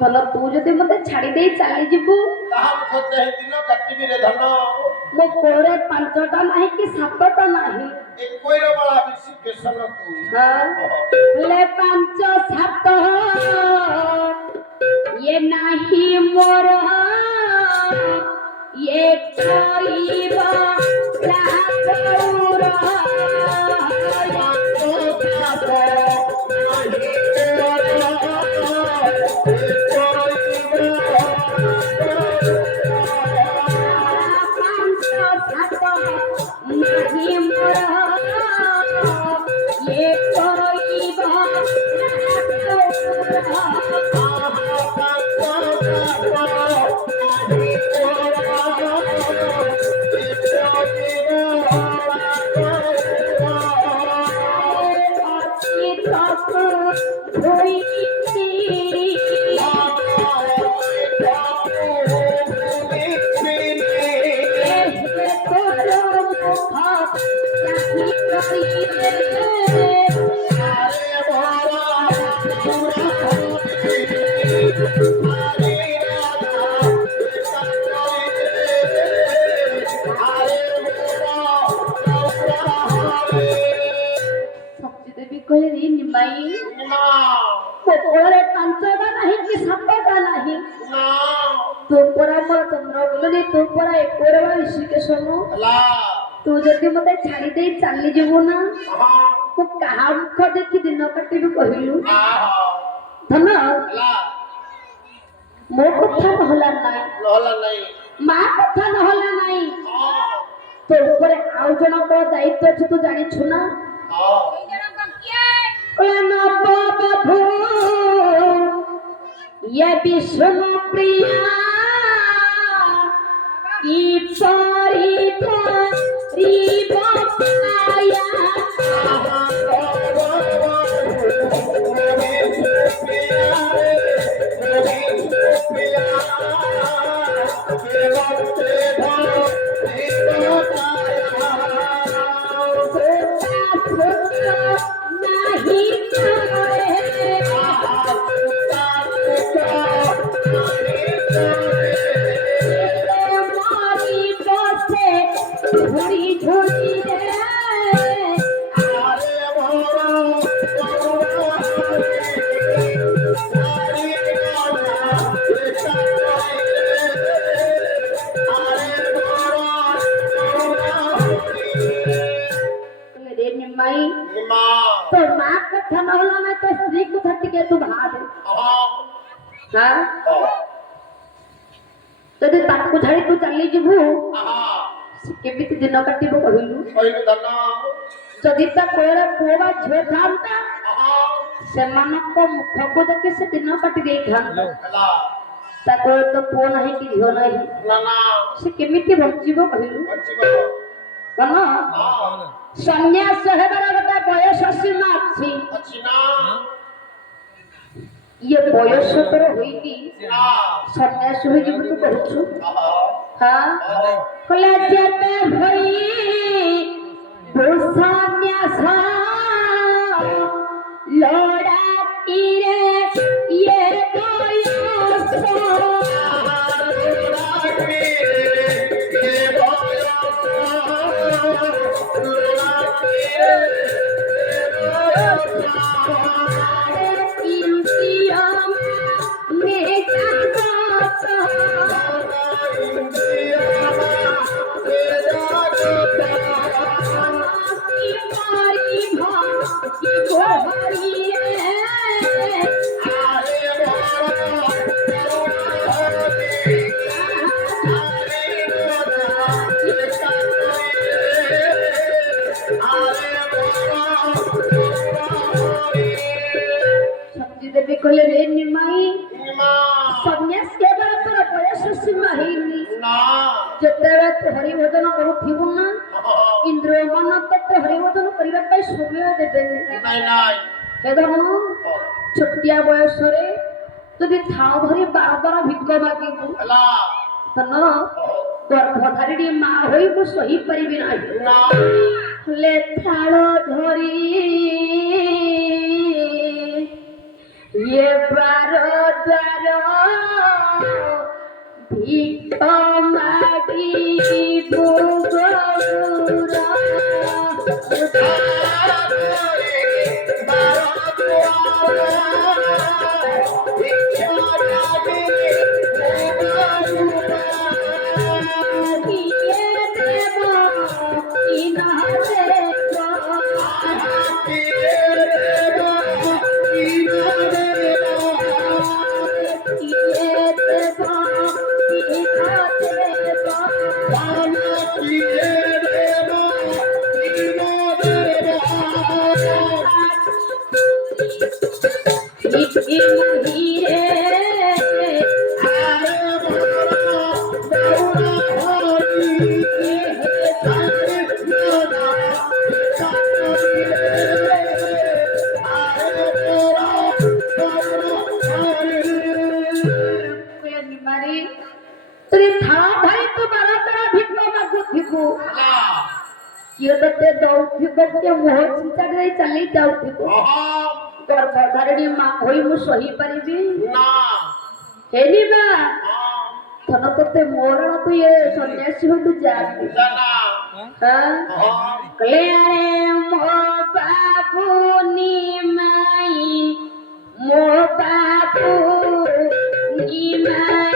ଭଲ ତୁ ଯଦି ମତେ ଛାଡି ଦେଇ ଚାଲିଯିବୁ ମୋ କୋରେ 5ଟା ନାହିଁ କି 7ଟା ନାହିଁ ହେଲେ 5 7 ये नाही मोर ये कोईबा रातौर नहीं मोर ये कोईबा तू जदि मते छाड़ी दे चली जीवो ना तो कहा मुख देखि दिन काटिबी कहिलु धन मो कथा नहला नाही मां कथा नहला नाही तो ऊपर आउ जण को दायित्व अछि तू जानि छु ना ओई जण किए न बाबू ये विष्णु प्रिया की पारी थारी बपाया तो मां कथा नहला में तो स्त्री को थटिके तू भाग हां तदे ताकू झाड़ी तू चली जीवु केमिति दिन काटिबो कहिलु धन जदि ता कोरा कोबा झे थांता सेमानक मुख को देखि से दिन काटि देई थांता ता को तो पो नाही कि झियो नाही ना ना से केमिति बंचिबो कहिलु कन सन्यास हेबार गोटे बयस सीमा अछि ना ये बयस तोर होईनी सन्यास होई जीव तू कहछु हां कला जेते होई वो सन्यास लोड़ा तीरे ये बयस में ତୁ ହରି ଭଜନ କରୁଥିବୁ ନା ଇନ୍ଦ୍ର ମନ ତତେ ହରି ଭଜନ କରିବା ପାଇଁ ସମୟ ଦେବେନି ହେ ଧନ ଛୋଟିଆ ବୟସରେ ଯଦି ଥାଉ ଧରି ବାର ଭିକ ମାଗିବୁ ଧନ ଗର୍ଭଧାରିଣୀ ମା ହୋଇ ମୁଁ ସହିପାରିବି ନାହିଁ ହେଲେ ଥାଳ ଧରି ये बार द्वार भीख मागी बुगुरा चली जाऊथिबो गर्भधारिणी मां होई मु सही परिबी ना हेलिबा धन तते मोरण तू ये सन्यासी हो तू जाती हां कले अरे मो बाबू नी माई मो बाबू नी माई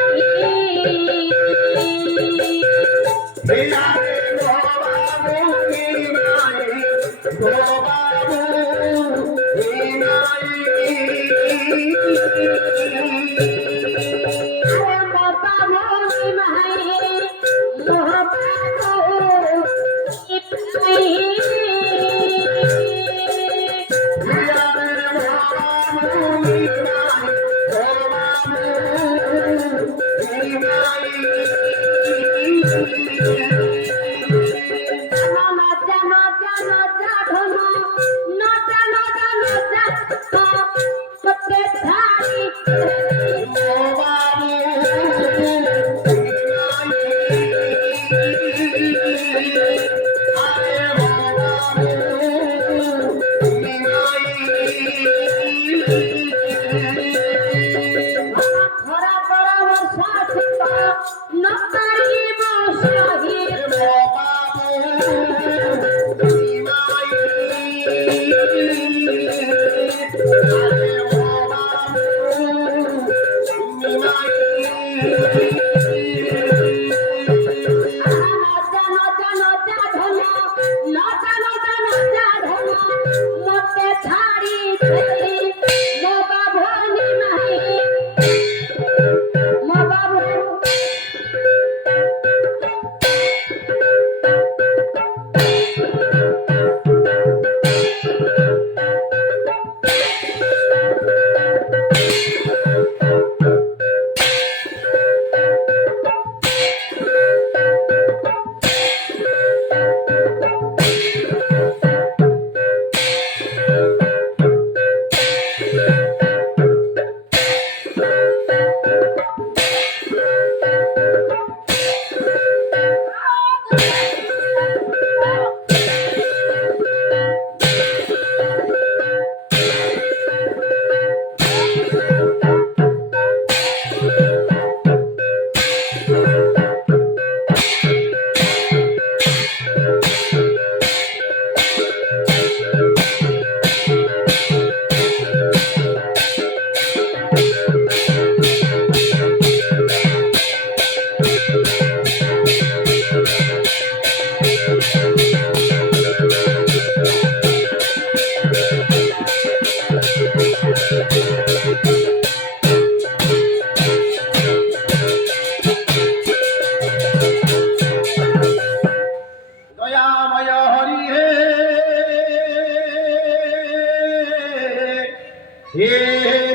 हे